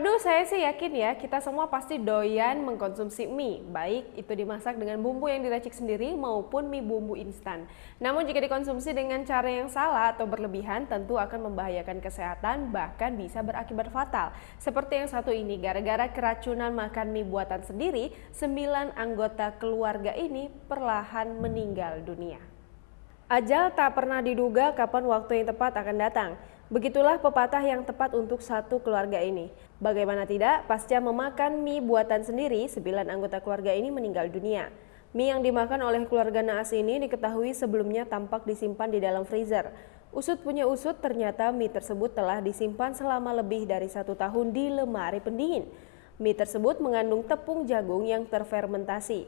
Waduh, saya sih yakin ya, kita semua pasti doyan mengkonsumsi mie, baik itu dimasak dengan bumbu yang diracik sendiri maupun mie bumbu instan. Namun jika dikonsumsi dengan cara yang salah atau berlebihan, tentu akan membahayakan kesehatan, bahkan bisa berakibat fatal. Seperti yang satu ini, gara-gara keracunan makan mie buatan sendiri, 9 anggota keluarga ini perlahan meninggal dunia. Ajal tak pernah diduga kapan waktu yang tepat akan datang. Begitulah pepatah yang tepat untuk satu keluarga ini. Bagaimana tidak, pasca memakan mie buatan sendiri, 9 anggota keluarga ini meninggal dunia. Mie yang dimakan oleh keluarga naas ini diketahui sebelumnya tampak disimpan di dalam freezer. Usut punya usut, ternyata mie tersebut telah disimpan selama lebih dari 1 tahun di lemari pendingin. Mie tersebut mengandung tepung jagung yang terfermentasi.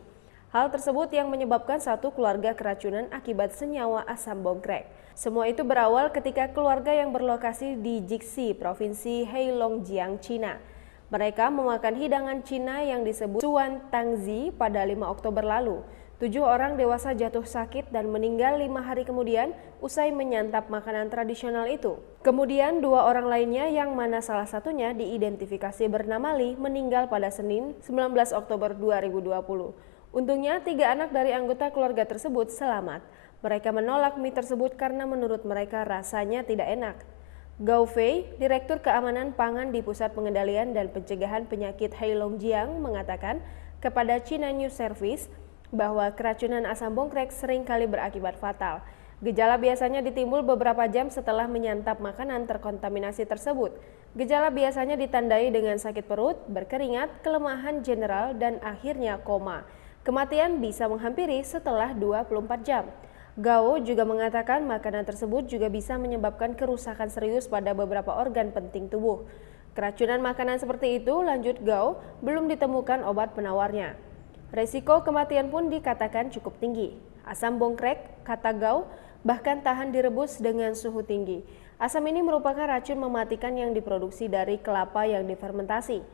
Hal tersebut yang menyebabkan satu keluarga keracunan akibat senyawa asam bongkrek. Semua itu berawal ketika keluarga yang berlokasi di Jixi, Provinsi Heilongjiang, Cina. Mereka memakan hidangan Cina yang disebut Suan Tangzi pada 5 Oktober lalu. 7 orang dewasa jatuh sakit dan meninggal 5 hari kemudian usai menyantap makanan tradisional itu. Kemudian 2 orang lainnya yang mana salah satunya diidentifikasi bernama Li meninggal pada Senin 19 Oktober 2020. Untungnya 3 anak dari anggota keluarga tersebut selamat. Mereka menolak mie tersebut karena menurut mereka rasanya tidak enak. Gao Fei, Direktur Keamanan Pangan di Pusat Pengendalian dan Pencegahan Penyakit Heilongjiang mengatakan kepada China News Service bahwa keracunan asam bongkrek sering kali berakibat fatal. Gejala biasanya ditimbul beberapa jam setelah menyantap makanan terkontaminasi tersebut. Gejala biasanya ditandai dengan sakit perut, berkeringat, kelemahan general, dan akhirnya koma. Kematian bisa menghampiri setelah 24 jam. Gao juga mengatakan makanan tersebut juga bisa menyebabkan kerusakan serius pada beberapa organ penting tubuh. Keracunan makanan seperti itu, lanjut Gao, belum ditemukan obat penawarnya. Resiko kematian pun dikatakan cukup tinggi. Asam bongkrek, kata Gao, bahkan tahan direbus dengan suhu tinggi. Asam ini merupakan racun mematikan yang diproduksi dari kelapa yang difermentasi.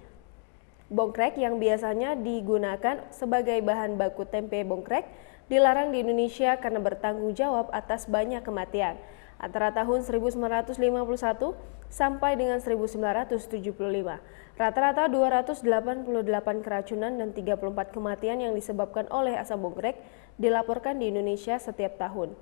Bongkrek yang biasanya digunakan sebagai bahan baku tempe bongkrek dilarang di Indonesia karena bertanggung jawab atas banyak kematian. Antara tahun 1951 sampai dengan 1975, rata-rata 288 keracunan dan 34 kematian yang disebabkan oleh asam bongkrek dilaporkan di Indonesia setiap tahun.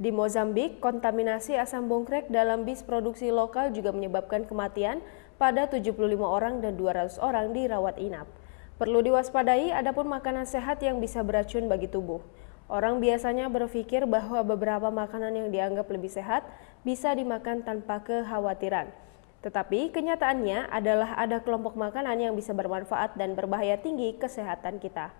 Di Mozambik, kontaminasi asam bongkrek dalam bis produksi lokal juga menyebabkan kematian pada 75 orang dan 200 orang dirawat inap. Perlu diwaspadai adapun makanan sehat yang bisa beracun bagi tubuh. Orang biasanya berpikir bahwa beberapa makanan yang dianggap lebih sehat bisa dimakan tanpa kekhawatiran. Tetapi kenyataannya adalah ada kelompok makanan yang bisa bermanfaat dan berbahaya tinggi kesehatan kita.